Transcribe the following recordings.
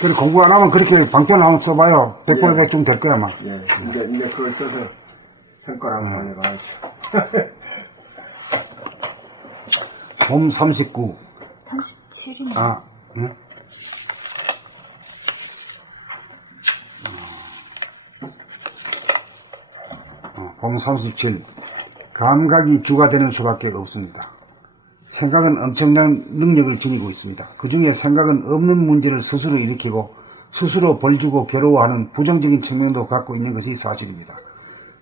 그래, 공부 안 하면 그렇게 방편 한번 써봐요. 100% 예. 백중 될 거야, 아마. 예. 이제 그걸 써서 성과를 한번 해봐야지. 봄 39. 37이네. 아, 네? 봄 37. 감각이 주가 되는 수밖에 없습니다. 생각은 엄청난 능력을 지니고 있습니다. 그 중에 생각은 없는 문제를 스스로 일으키고 스스로 벌주고 괴로워하는 부정적인 측면도 갖고 있는 것이 사실입니다.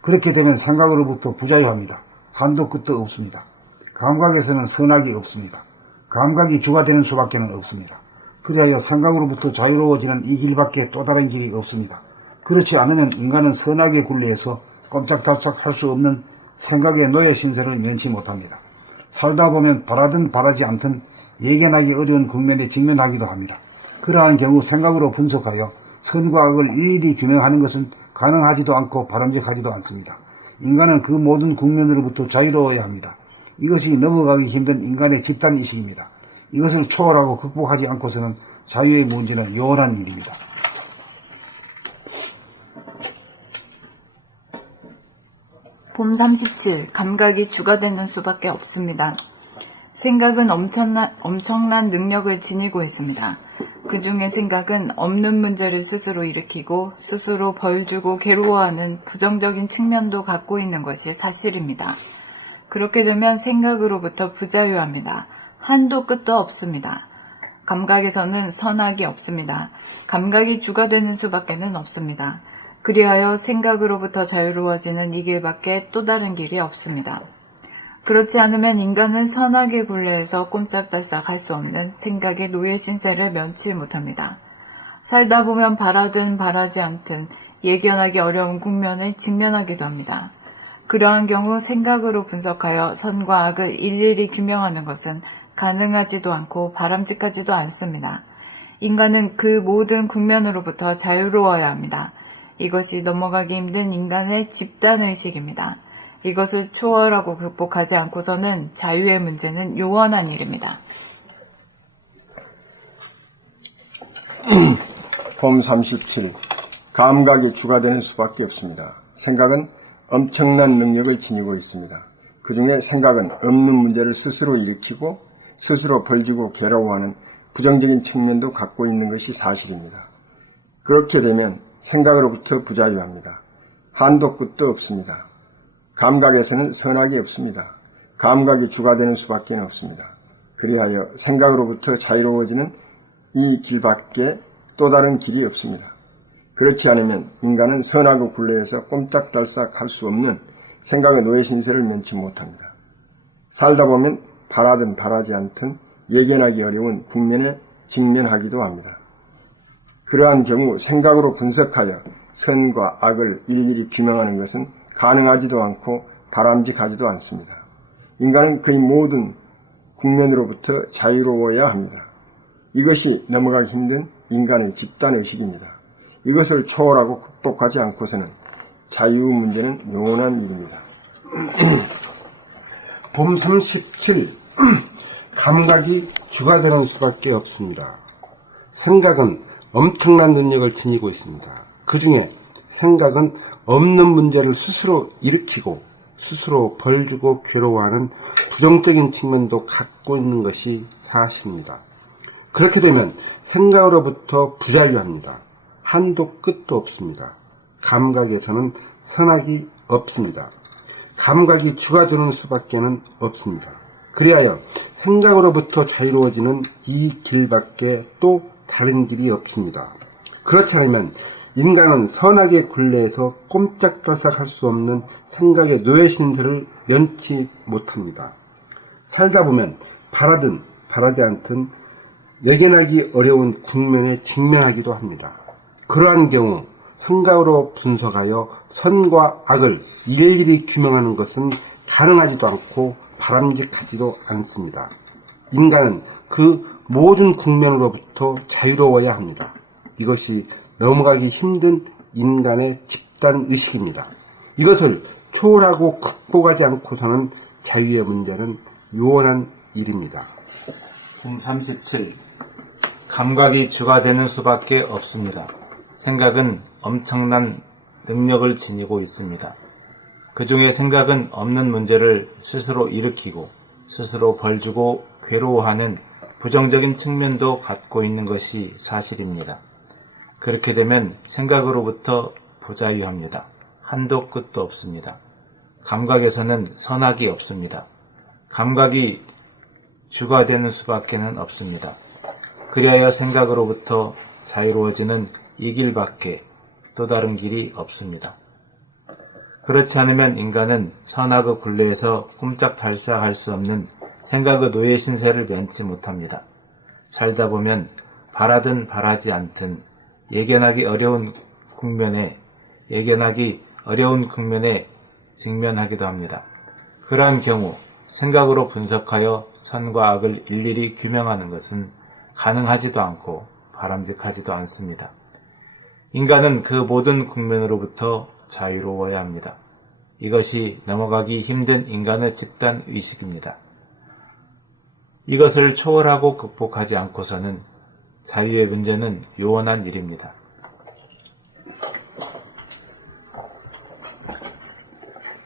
그렇게 되면 생각으로부터 부자유합니다. 한도 끝도 없습니다. 감각에서는 선악이 없습니다. 감각이 주가 되는 수밖에 없습니다. 그리하여 생각으로부터 자유로워지는 이 길밖에 또 다른 길이 없습니다. 그렇지 않으면 인간은 선악의 굴레에서 꼼짝달싹 할 수 없는 생각의 노예 신세를 면치 못합니다. 살다 보면 바라든 바라지 않든 예견하기 어려운 국면에 직면하기도 합니다. 그러한 경우 생각으로 분석하여 선과 악을 일일이 규명하는 것은 가능하지도 않고 바람직하지도 않습니다. 인간은 그 모든 국면으로부터 자유로워야 합니다. 이것이 넘어가기 힘든 인간의 집단의식입니다. 이것을 초월하고 극복하지 않고서는 자유의 문제는 요원한 일입니다. 봄 37. 감각이 주가 되는 수밖에 없습니다. 생각은 엄청난 능력을 지니고 있습니다. 그 중에 생각은 없는 문제를 스스로 일으키고 스스로 벌주고 괴로워하는 부정적인 측면도 갖고 있는 것이 사실입니다. 그렇게 되면 생각으로부터 부자유합니다. 한도 끝도 없습니다. 감각에서는 선악이 없습니다. 감각이 주가 되는 수밖에는 없습니다. 그리하여 생각으로부터 자유로워지는 이 길밖에 또 다른 길이 없습니다. 그렇지 않으면 인간은 선악의 굴레에서 꼼짝달싹 할 수 없는 생각의 노예 신세를 면치 못합니다. 살다 보면 바라든 바라지 않든 예견하기 어려운 국면에 직면하기도 합니다. 그러한 경우 생각으로 분석하여 선과 악을 일일이 규명하는 것은 가능하지도 않고 바람직하지도 않습니다. 인간은 그 모든 국면으로부터 자유로워야 합니다. 이것이 넘어가기 힘든 인간의 집단의식입니다. 이것을 초월하고 극복하지 않고서는 자유의 문제는 요원한 일입니다. 봄 37. 감각이 주가 되는 수밖에 없습니다. 생각은 엄청난 능력을 지니고 있습니다. 그 중에 생각은 없는 문제를 스스로 일으키고 스스로 벌지고 괴로워하는 부정적인 측면도 갖고 있는 것이 사실입니다. 그렇게 되면 생각으로부터 부자유합니다. 한도 끝도 없습니다. 감각에서는 선악이 없습니다. 감각이 주가 되는 수밖에 없습니다. 그리하여 생각으로부터 자유로워지는 이 길밖에 또 다른 길이 없습니다. 그렇지 않으면 인간은 선악의 굴레에서 꼼짝달싹 할 수 없는 생각의 노예 신세를 면치 못합니다. 살다 보면 바라든 바라지 않든 예견하기 어려운 국면에 직면하기도 합니다. 그러한 경우 생각으로 분석하여 선과 악을 일일이 규명하는 것은 가능하지도 않고 바람직하지도 않습니다. 인간은 그의 모든 국면으로부터 자유로워야 합니다. 이것이 넘어가기 힘든 인간의 집단의식입니다. 이것을 초월하고 극복하지 않고서는 자유 문제는 영원한 일입니다. 봄 37. 감각이 주가 되는 수밖에 없습니다. 생각은 엄청난 능력을 지니고 있습니다. 그 중에 생각은 없는 문제를 스스로 일으키고 스스로 벌주고 괴로워하는 부정적인 측면도 갖고 있는 것이 사실입니다. 그렇게 되면 생각으로부터 부자유합니다. 한도 끝도 없습니다. 감각에서는 선악이 없습니다. 감각이 주가 되는 수밖에 없습니다. 그리하여 생각으로부터 자유로워지는 이 길밖에 또 다른 길이 없습니다. 그렇지 않으면 인간은 선악의 굴레에서 꼼짝달싹 할 수 없는 생각의 노예 신세를 면치 못합니다. 살다 보면 바라든 바라지 않든 예견하기 어려운 국면에 직면하기도 합니다. 그러한 경우 생각으로 분석하여 선과 악을 일일이 규명하는 것은 가능하지도 않고 바람직하지도 않습니다. 인간은 그 모든 국면으로부터 자유로워야 합니다. 이것이 넘어가기 힘든 인간의 집단의식입니다. 이것을 초월하고 극복하지 않고서는 자유의 문제는 요원한 일입니다. 봄 37. 감각이 주가 되는 수밖에 없습니다. 생각은 엄청난 능력을 지니고 있습니다. 그 중에 생각은 없는 문제를 스스로 일으키고 스스로 벌주고 괴로워하는 부정적인 측면도 갖고 있는 것이 사실입니다. 그렇게 되면 생각으로부터 부자유합니다. 한도 끝도 없습니다. 감각에서는 선악이 없습니다. 감각이 주가 되는 수밖에는 없습니다. 그리하여 생각으로부터 자유로워지는 이 길밖에 또 다른 길이 없습니다. 그렇지 않으면 인간은 선악의 굴레에서 꼼짝달싹할 수 없는 생각의 노예 신세를 면치 못합니다. 살다 보면 바라든 바라지 않든 예견하기 어려운 국면에 직면하기도 합니다. 그러한 경우 생각으로 분석하여 선과 악을 일일이 규명하는 것은 가능하지도 않고 바람직하지도 않습니다. 인간은 그 모든 국면으로부터 자유로워야 합니다. 이것이 넘어가기 힘든 인간의 집단 의식입니다. 이것을 초월하고 극복하지 않고서는 자유의 문제는 요원한 일입니다.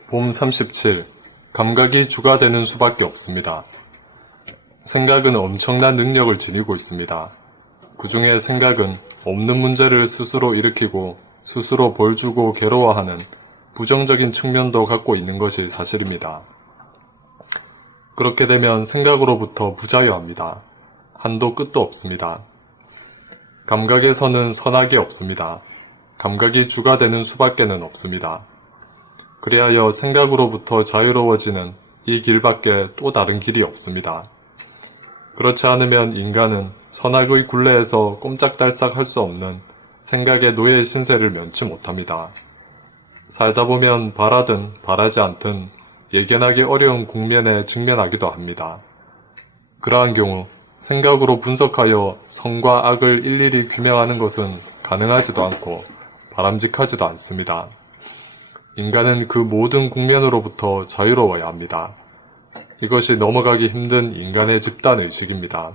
봄 37. 감각이 주가 되는 수밖에 없습니다. 생각은 엄청난 능력을 지니고 있습니다. 그 중에 생각은 없는 문제를 스스로 일으키고 스스로 벌주고 괴로워하는 부정적인 측면도 갖고 있는 것이 사실입니다. 그렇게 되면 생각으로부터 부자유합니다. 한도 끝도 없습니다. 감각에서는 선악이 없습니다. 감각이 주가 되는 수밖에는 없습니다. 그리하여 생각으로부터 자유로워지는 이 길밖에 또 다른 길이 없습니다. 그렇지 않으면 인간은 선악의 굴레에서 꼼짝달싹 할 수 없는 생각의 노예 신세를 면치 못합니다. 살다 보면 바라든 바라지 않든 예견하기 어려운 국면에 직면하기도 합니다. 그러한 경우 생각으로 분석하여 선과 악을 일일이 규명하는 것은 가능하지도 않고 바람직하지도 않습니다. 인간은 그 모든 국면으로부터 자유로워야 합니다. 이것이 넘어가기 힘든 인간의 집단의식입니다.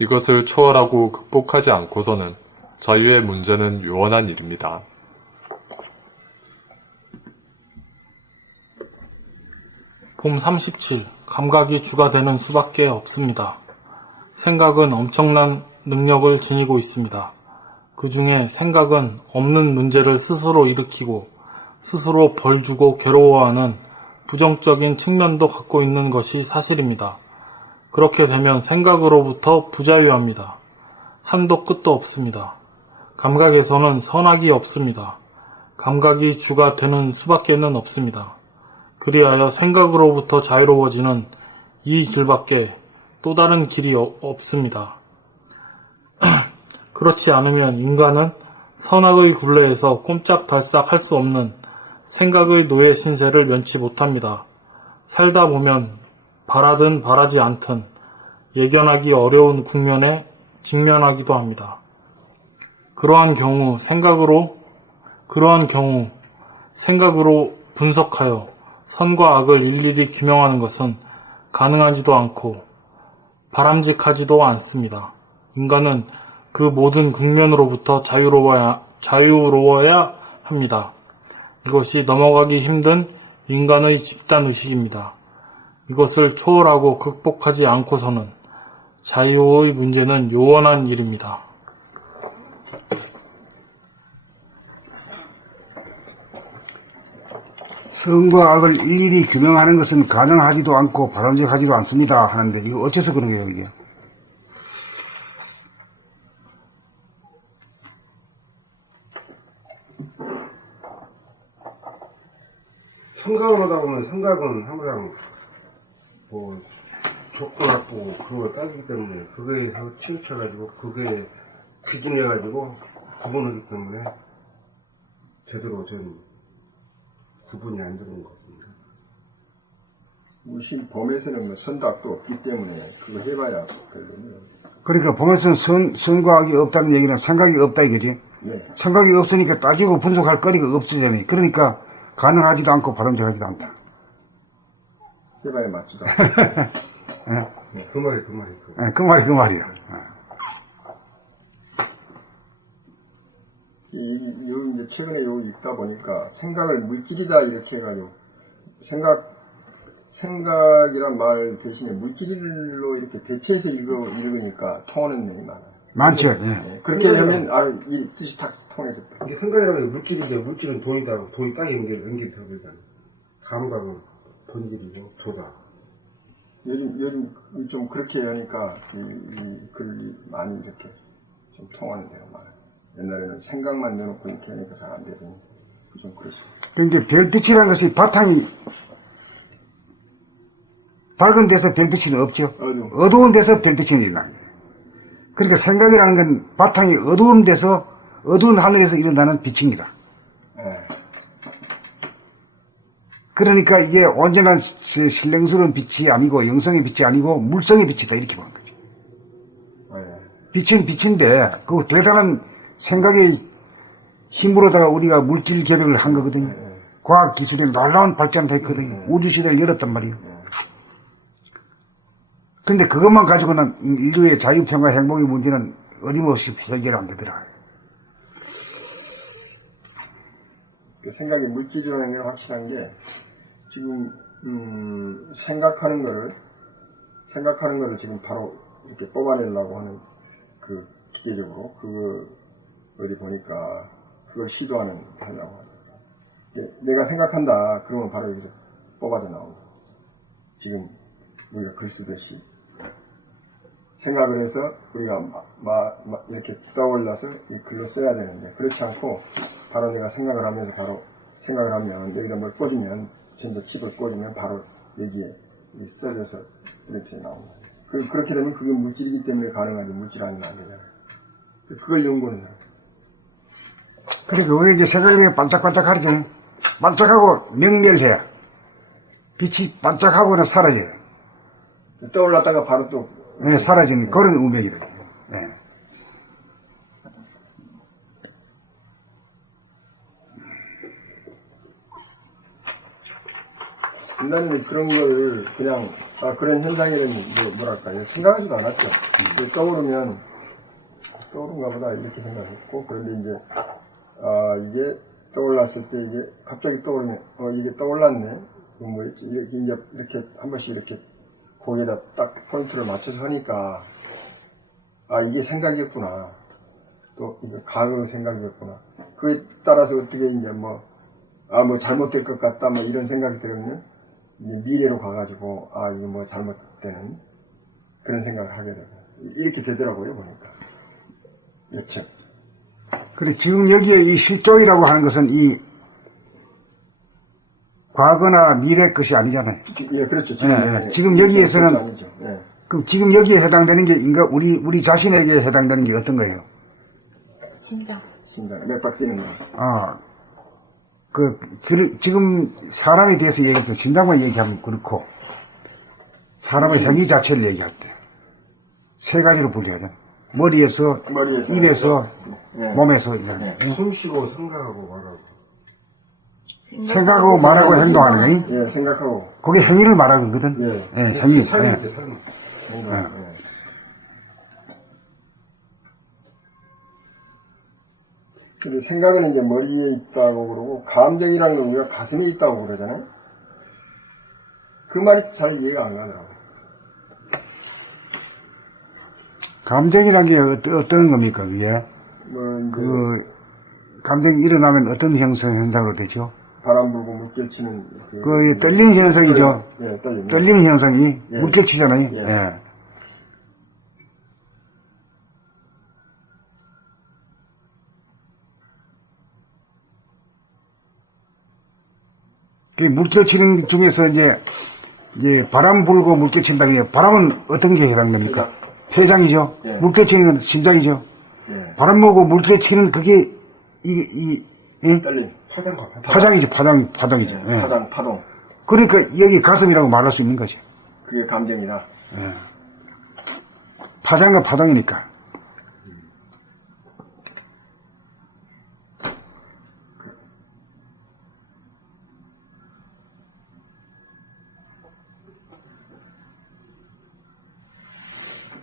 이것을 초월하고 극복하지 않고서는 자유의 문제는 요원한 일입니다. 봄 37. 감각이 주가 되는 수밖에 없습니다. 생각은 엄청난 능력을 지니고 있습니다. 그 중에 생각은 없는 문제를 스스로 일으키고 스스로 벌주고 괴로워하는 부정적인 측면도 갖고 있는 것이 사실입니다. 그렇게 되면 생각으로부터 부자유합니다. 한도 끝도 없습니다. 감각에서는 선악이 없습니다. 감각이 주가 되는 수밖에는 없습니다. 그리하여 생각으로부터 자유로워지는 이 길밖에 또 다른 길이 없습니다. 그렇지 않으면 인간은 선악의 굴레에서 꼼짝달싹 할 수 없는 생각의 노예 신세를 면치 못합니다. 살다 보면 바라든 바라지 않든 예견하기 어려운 국면에 직면하기도 합니다. 그러한 경우 생각으로 분석하여 선과 악을 일일이 규명하는 것은 가능하지도 않고 바람직하지도 않습니다. 인간은 그 모든 국면으로부터 자유로워야 합니다. 이것이 넘어가기 힘든 인간의 집단의식입니다. 이것을 초월하고 극복하지 않고서는 자유의 문제는 요원한 일입니다. 선과 악을 일일이 규명하는 것은 가능하지도 않고 바람직하지도 않습니다 하는데 이거 어째서 그런 거예요 이게? 생각을 하다 보면 생각은 항상 뭐 좋고 나쁘고 그걸 따지기 때문에 그거에 치우쳐가지고 그거에 기준해가지고 구분하기 때문에 제대로 된 구분이 안 되는 것 같습니다. 무신 범에서는 뭐 선악도 없기 때문에 그거 해봐야 별로네요. 그러니까 보면서는 선과 악이 없다는 얘기는 생각이 없다 이거지. 네. 생각이 없으니까 따지고 분석할 거리가 없어지잖아요. 그러니까 가능하지도 않고 바람직하지도 않다. 해봐야 맞지도 않고. 그 말이 그 말이야. 이제 최근에 요 읽다 보니까 생각을 물질이다 이렇게 해가지고 생각이란 말 대신에 물질로 이렇게 대체해서 읽으니까 통하는 내용이 많아요. 많죠. 예. 예, 그렇게 하면 이 뜻이 다 통해졌다. 이게 생각이라면 물질인데 물질은 돈이다. 돈이 땅에 연결되어 버리잖아. 감각은 본질이고 도다. 요즘 좀 그렇게 하니까 이 글이 많이 이렇게 좀 통하는 데가 많아요. 옛날에는 생각만 내놓고 이렇게 하니까 잘 안 되더니 좀 그렇습니다. 그런데 별빛이라는 것이 바탕이 밝은 데서 별빛이 없죠. 어두운 데서 별빛이 일어나는 거예요. 그러니까 생각이라는 건 바탕이 어두운 데서, 어두운 하늘에서 일어나는 빛입니다. 예. 그러니까 이게 온전한 신령스러운 빛이 아니고 영성의 빛이 아니고 물성의 빛이다 이렇게 보는 거죠. 예. 빛은 빛인데 그 대단한 생각의 힘으로다가 우리가 물질 개벽을 한 거거든요. 과학 기술에 놀라운 발전을 했거든요. 우주 시대를 열었단 말이에요. 근데 그것만 가지고는 인류의 자유평화 행복의 문제는 어림없이 해결 안 되더라. 그 생각이 물질이라는 게 확실한 게 지금 생각하는 거를 지금 바로 이렇게 뽑아내려고 하는 그 기계적으로 어디 보니까 그걸 하려고 합니다. 내가 생각한다 그러면 바로 여기서 뽑아져 나옵니다. 지금 우리가 글 쓰듯이 생각을 해서 우리가 이렇게 떠올라서 이 글로 써야 되는데 그렇지 않고 바로 내가 생각을 하면서 바로 생각을 하면 여기다 뭘 꽂으면 전자 칩을 꽂으면 바로 여기에 써져서 이렇게 나옵니다. 그렇게 되면 그게 물질이기 때문에 가능하지 물질 아니면 안 되잖아요. 그걸 연구는 해요. 그러니까 우리 이제 생각이 반짝반짝 하죠. 반짝하고 명멸해야 빛이 반짝하고는 사라져요. 떠올랐다가 바로 또 네, 사라지는 그런 운명이거든요. 네. 인간은 그런 걸 그냥 그런 현상이라는 뭐랄까 생각하지도 않았죠. 떠오르면 떠오른가 보다 이렇게 생각했고 그런데 이제 이게 떠올랐을 때 이게 갑자기 떠오르면 이게 떠올랐네. 뭐였지? 이렇게 한 번씩 이렇게 거기에다 딱 포인트를 맞춰서 하니까 이게 생각이었구나. 또 이게 과거의 생각이었구나. 그에 따라서 어떻게 이제 뭐 잘못될 것 같다 이런 생각이 들으면 이제 미래로 가가지고 이게 뭐 잘못되는 그런 생각을 하게 되고 이렇게 되더라고요 보니까. 그렇죠. 그리고 지금 여기에 이 실존이라고 하는 것은 이 과거나 미래 것이 아니잖아요. 예, 그렇죠. 지금 여기에서는 아니죠. 예. 그럼 지금 여기에 해당되는 게 우리 자신에게 해당되는 게 어떤 거예요? 심장. 맥박 뛰는 거. 지금 사람에 대해서 얘기할 때 심장만 얘기하면 그렇고 사람의 행위 자체를 얘기할 때 세 가지로 분류하잖아요. 머리에서 입에서 몸에서 숨 쉬고 생각하고 말하고. 생각하고 말하고 행동하는 거니? 예, 생각하고. 그게 행위를 말하는 거거든. 예. 행위. 삶인데 삶. 근데 생각은 이제 머리에 있다고 그러고 감정이라는 건 우리가 가슴에 있다고 그러잖아요. 그 말이 잘 이해가 안 가더라고요. 감정이라는 게 어떤 겁니까, 그게? 감정이 일어나면 어떤 현상으로 되죠? 바람 불고 물결치는 떨림 현상이죠. 예, 떨림 현상이 예. 물결치잖아요. 예. 예. 그 물결치는 중에서 이제 바람 불고 물결친다 그래요. 바람은 어떤 게 해당됩니까? 회장이죠. 예. 물결치는 건 심장이죠. 예. 바람 불고 물결치는 그게 예? 떨림. 파장이죠. 파동이죠. 예. 파동. 그러니까 여기 가슴이라고 말할 수 있는 거죠. 그게 감정이다. 예. 파장과 파동이니까.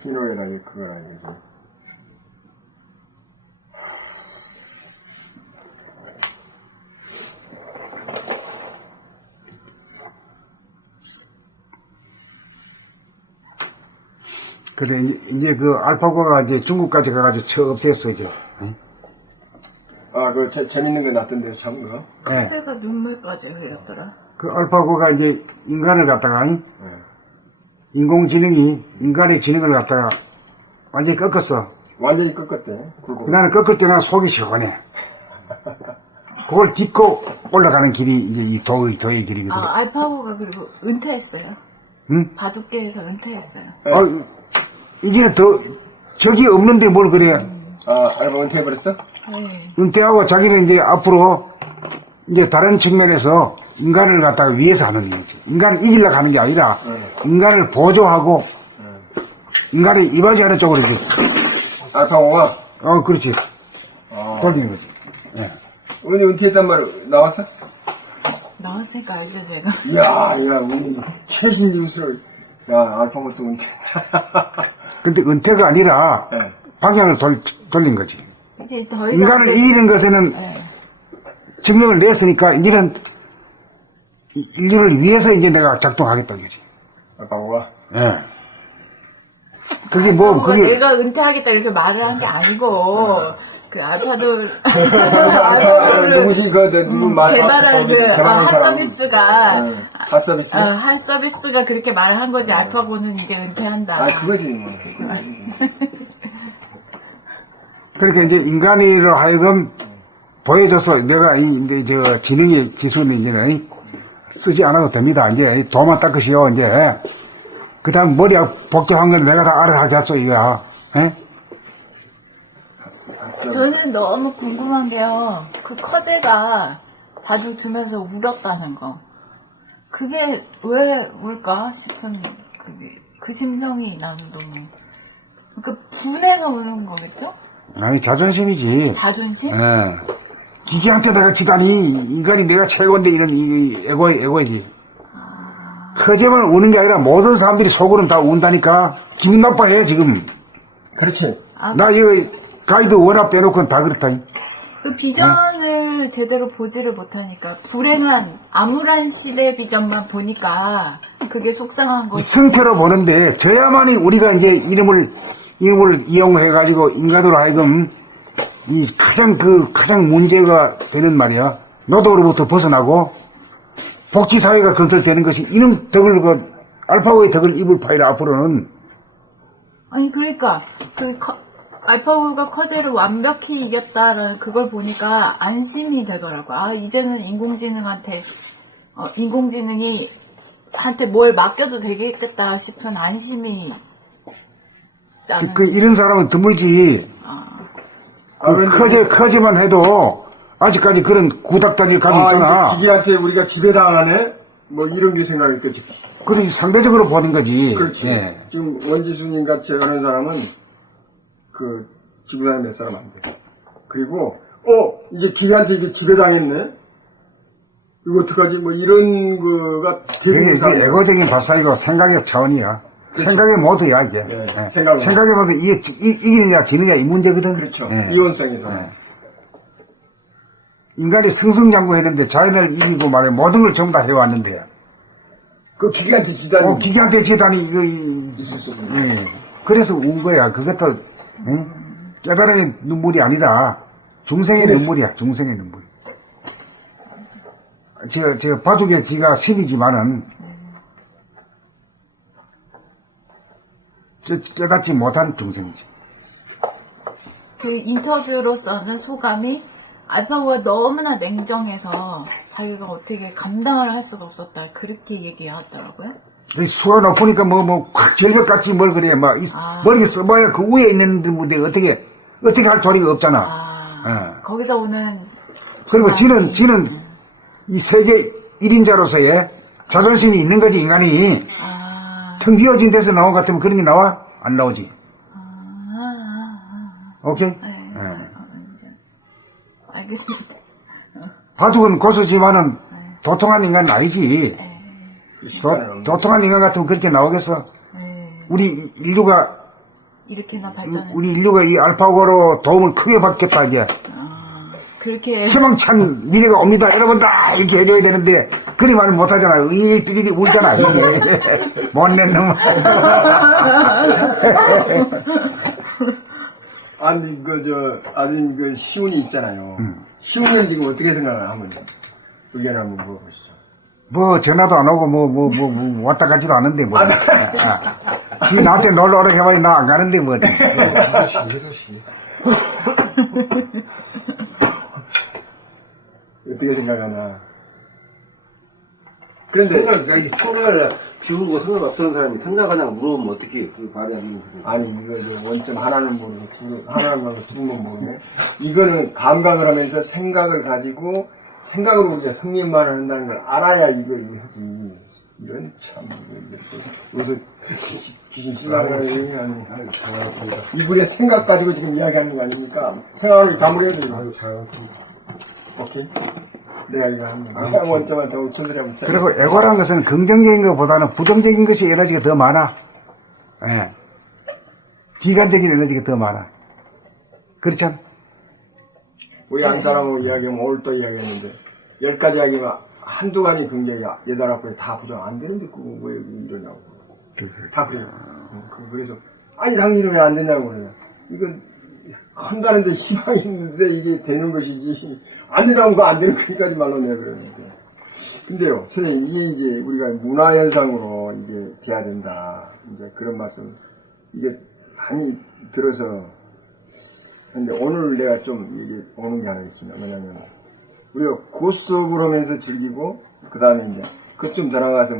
희노애락이 그걸 아니죠. 근데 이제 그 알파고가 이제 중국까지 가가지고 없앴어, 이제. 응? 아, 재밌는 거 났던데요, 참, 그거. 네. 제가 눈물까지 흘렸더라. 그 알파고가 이제 인간을 갖다가, 인공지능이 인간의 지능을 갖다가 완전히 꺾었어. 완전히 꺾었대. 굴곡. 나는 꺾을 때 난 속이 시원해. 그걸 딛고 올라가는 길이 이제 이 도의 길이거든. 아, 알파고가 그리고 은퇴했어요. 응? 바둑계에서 은퇴했어요. 이제는 적이 없는데 뭘 그래. 아, 알고 은퇴해버렸어? 네. 은퇴하고 자기는 이제 앞으로 이제 다른 측면에서 인간을 갖다가 위해서 하는 일이지. 인간을 이기려고 하는 게 아니라 인간을 보조하고 인간의 이바지하는 쪽으로 이렇게. 알파고가? 그렇지. 돌리는 거지. 예. 언니 은퇴했단 말 나왔어? 나왔으니까 알죠, 제가. 야, 우리 최신 뉴스를, 알파고 또 은퇴. 근데 은퇴가 아니라 네. 방향을 돌린 거지. 이제 더 이상 인간을 이기는 것에는 증명을 냈으니까 이제는 인류를 위해서 이제 내가 작동하겠다 이거지. 알파고가? 예. 그게 뭐, 그게. 내가 은퇴하겠다 이렇게 말을 한 게 아니고, 그 알파돌, 누구지, 누구 말 개발한 개발한 사람. 핫서비스가, 핫서비스? 핫서비스가 그렇게 말을 한 거지, 알파고는 이제 은퇴한다. 그거지, 뭐. 그러니까 이제 인간으로 하여금 보여줘서 내가 이제 지능의 기술은 이제는 쓰지 않아도 됩니다. 이제 도만 닦으시오, 이제. 그 다음 머리 복잡한 건 내가 다 알아서 하겠어, 이거야. 예? 저는 너무 궁금한 게요. 그 커제가 바둑 두면서 울었다는 거. 그게 왜 울까 싶은 그 심정이 나는 너무. 그 분해가 우는 거겠죠? 아니, 자존심이지. 자존심? 예. 기계한테 내가 지다니, 인간이 내가 최고인데 이런 에고이지. 커제만 우는 게 아니라 모든 사람들이 속으로는 다 운다니까. 기분 나빠해, 지금. 그렇지. 나 이거 가이드 워낙 빼놓고는 다 그렇다. 그 비전을 제대로 보지를 못하니까 불행한 암울한 시대 비전만 보니까 그게 속상한 거지. 승패로 보는데 저야만이 우리가 이제 이름을 이용해가지고 인간으로 하여금 가장 문제가 되는 말이야. 노동으로부터 벗어나고 복지사회가 건설되는 것이 이놈 덕을 알파고의 덕을 입을 파이라 앞으로는. 아니 그러니까 알파고가 커제를 완벽히 이겼다라는 그걸 보니까 안심이 되더라고요. 아 이제는 인공지능이 한테 뭘 맡겨도 되겠다 싶은 안심이 나는. 이런 사람은 드물지. 커제만 해도 아직까지 그런 구닥다리를 가지고 있잖아. 기계한테 우리가 지배당하네? 뭐 이런 게 생각했겠지. 그러니 상대적으로 보는 거지. 그렇지. 예. 지금 원지수님 같이 하는 사람은 지구상에 몇 사람 안 돼. 그리고 이제 기계한테 이게 지배당했네? 이거 어떡하지? 뭐 이런 거가 그게 에고적인 발상이고 생각의 차원이야. 생각의 모드야 이게. 예. 생각의 모드 이기느냐 지느냐 이 문제거든. 그렇죠. 예. 이원성에서. 예. 인간이 승승장구했는데 자연을 이기고 말해 모든 걸 전부 다 해왔는데. 그 기계한테 지다니. 기계한테 지다니 이거 있을 수 예. 그래서 운 거야. 그것도 깨달음의 눈물이 아니라 중생의 눈물이야. 중생의 눈물. 저 바둑의 지가 신이지만은 깨닫지 못한 중생이지. 그 인터뷰로서는 소감이 알파고가 너무나 냉정해서 자기가 어떻게 감당을 할 수가 없었다 그렇게 얘기하더라고요. 수가 높으니까 확 절벽같이 뭘 그래 머리에 써봐야 그 위에 있는 분데 어떻게 할 도리가 없잖아. 거기서 오는 그리고 지는 이 세계 1인자로서의 자존심이 있는 거지 인간이. 텅 비어진 데서 나온 것 같으면 그런 게 나와? 안 나오지. 오케이? 네. 알겠습니다. 바둑은 고수지만은 도통한 인간은 아니지. 도통한 인간 같으면 그렇게 나오겠어? 우리 인류가 이렇게나 발전해. 우리 인류가 이 알파고로 도움을 크게 받겠다 이제. 그렇게 희망찬 미래가 옵니다 여러분 다 이렇게 해줘야 되는데 그리 말을 못하잖아. 이 삐리리 울잖아. 못낸 놈. 아니, 아드님, 시훈이 있잖아요. 시훈이는 지금 어떻게 생각하나, 한번, 의견 한번 물어보시죠. 뭐 전화도 안 오고 왔다 가지도 않는데 뭐. 지 나한테 놀러 오라 해봐야 나 안 가는데 뭐. 6시. 어떻게 생각하나. 그런데, 생각을 비우고 생각 없는 사람이 생각 하나 물어보면 어떻게 그 말이 안 되는 거예요. 아니, 원점 하나는 모르고, 하나는 모르고, 두 번 모르네. 이거는 감각을 하면서 생각을 가지고, 생각으로 우리가 성립만을 한다는 걸 알아야 이거 하지. 이런 참, 여기서 귀신 쓰라는 얘기 아니에요. 잘하셨습니다. 이분의 생각 가지고 지금 이야기하는 거 아닙니까? 생각을 가무려야 돼요. 아유, 잘하셨습니다. 오케이? 내가 이거 합니다. 원점한테 오늘 순서리 한번 쳐. 그리고 에고라는 것은 긍정적인 것보다는 부정적인 것이 에너지가 더 많아. 예. 비관적인 에너지가 더 많아. 그렇잖아. 우리 안 사람하고 이야기하면 오늘 또 이야기했는데, 10가지 이야기면 한두 가지 긍정이 8, 다 부정 안 되는데, 그거 왜 이러냐고. 다 그래요. 그래서, 아니, 당신은 왜 안 되냐고 그래요. 이건, 한다는데 희망이 있는데 이게 되는 것이지, 안 된다고 그거 안 되는 것까지만 내버렸는데. 근데요, 선생님, 이게 이제 우리가 문화현상으로 이게 돼야 된다. 이제 그런 말씀, 이게 많이 들어서, 근데 오늘 내가 좀 이게 오는 게 하나 있습니다. 뭐냐면, 우리가 고스톱을 하면서 즐기고, 그 다음에 이제, 그쯤 들어가서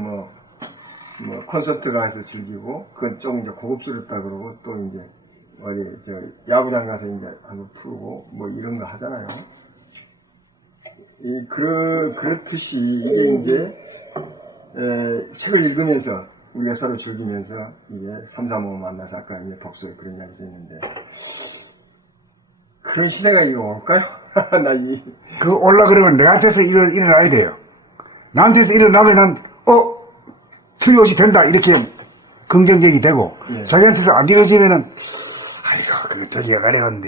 콘서트 가서 즐기고, 그건 좀 이제 고급스럽다 그러고, 또 이제, 야구장 가서 이제 한번 풀고, 이런 거 하잖아요. 그렇듯이, 이게 이제, 책을 읽으면서, 우리가 서로 즐기면서, 이게 3, 4, 5 만나서 아까 이제 독서에 그런 이야기도 했는데, 그런 시대가 이거 올까요? 그 올라 그러면 내한테서 일어나야 돼요. 나한테서 일어나면은, 틀림없이 된다. 이렇게 긍정적이 되고, 예. 자기한테서 안 이루어지면은, 아이고, 그거 되기가 가려운데.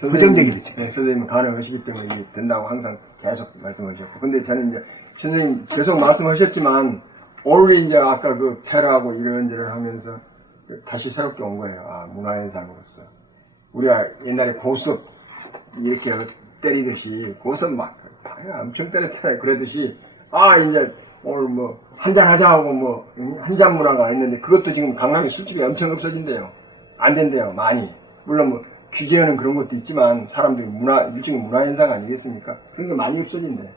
부정적이 되죠. 네, 선생님은 가능하시기 때문에 이게 된다고 항상 계속 말씀하셨고. 근데 저는 이제, 선생님 계속 말씀하셨지만, 오늘 이제 아까 그 테러하고 이런저런 하면서 다시 새롭게 온 거예요. 아, 문화현상으로서. 우리가 옛날에 고스톱 이렇게 때리듯이, 고스톱 막, 엄청 때렸잖아요. 그러듯이, 이제 오늘 한잔 하자 하고 한잔 문화가 있는데, 그것도 지금 강남에 술집이 엄청 없어진대요. 안 된대요, 많이. 물론 규제하는 그런 것도 있지만, 사람들이 일종의 문화현상 아니겠습니까? 그런 게 많이 없어진대.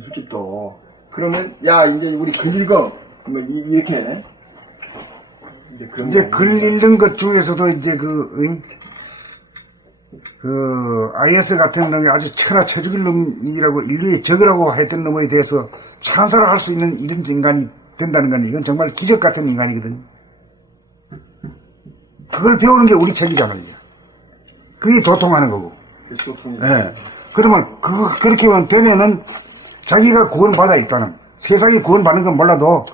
술집도. 그러면, 이제 우리 글 읽어. 이렇게. 이제 글 읽는 것 중에서도 이제 IS 같은 놈이 아주 천하체적인 놈이라고 인류의 적이라고 했던 놈에 대해서 찬사를 할 수 있는 이런 인간이 된다는 건 이건 정말 기적 같은 인간이거든요. 그걸 배우는 게 우리 책이잖아요. 그게 도통하는 거고. 예. 그러면 그렇게 되면은 자기가 구원받아 일단은 세상이 구원받는 건 몰라도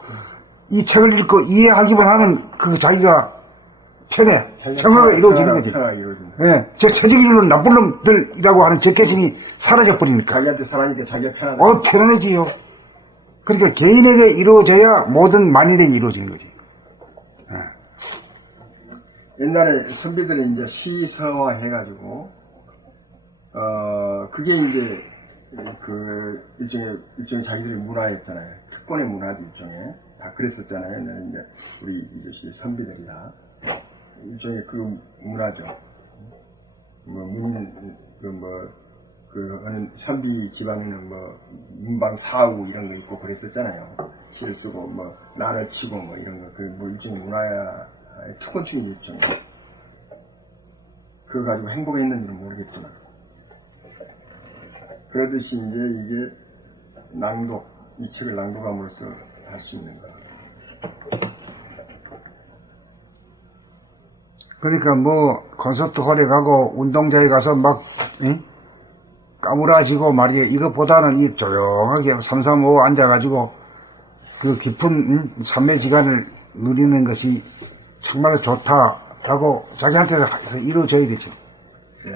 이 책을 읽고 이해하기만 하면 그 자기가 편해. 평화가 이루어지는 거지. 예. 저 체질이론 나쁜 놈들이라고 하는 적개심이 사라져 버리니까. 자기한테 살아니까 자기가 편하다. 편안해지요. 그러니까 개인에게 이루어져야 모든 만인에게 이루어지는 거지. 예. 옛날에 선비들은 이제 시서화 해가지고, 그게 이제, 일종의 자기들의 문화였잖아요. 특권의 문화도 일종의. 다 그랬었잖아요. 옛날에 이제, 우리 이제 선비들이 다. 일종의 그 문화죠. 하는 선비 집안에는 문방 사후 이런 거 있고 그랬었잖아요. 시를 쓰고, 난을 치고 이런 거. 일종의 문화야, 특권층이 일종의. 그거 가지고 행복했는지는 모르겠지만. 그러듯이 이제 이게 이 책을 낭독함으로써 할 수 있는 거. 그러니까 콘서트 홀에 가고 운동장에 가서 까무라지고 말이에요. 이것보다는 이 조용하게 3, 3, 5 앉아가지고 그 깊은 삼매지간을 누리는 것이 정말 좋다라고 자기한테서 이루어져야 되죠. 예.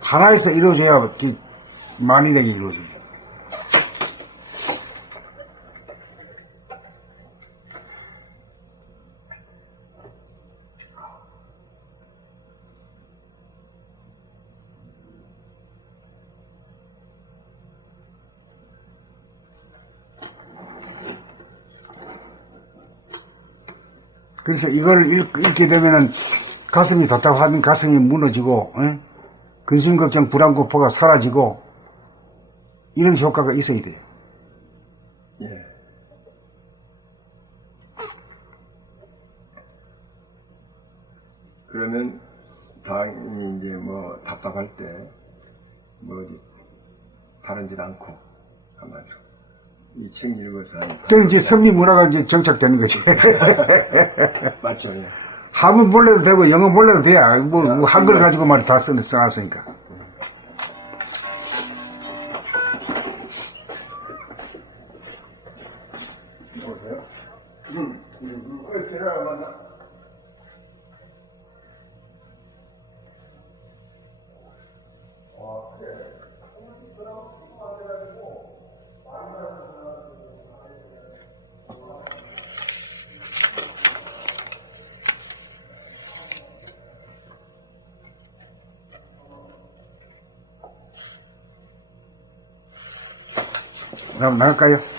하나에서 이루어져야 만인에게 이루어져요. 그래서 이걸 읽게 되면은 가슴이 답답한 가슴이 무너지고, 근심, 걱정, 불안, 공포가 사라지고, 이런 효과가 있어야 돼요. 예. 그러면 당연히 이제 뭐 답답할 때 뭐 어디 다른 짓 않고 한마디로 이 책 읽어서 저 이제 성리 문화가 이제 정착되는 거지. 맞죠? 예. 한문 몰라도 되고 영어 몰라도 돼. 뭐 한글 가지고 말이 다 써놨으니까. 보세요. 그래 제가 만나. 나갈까요?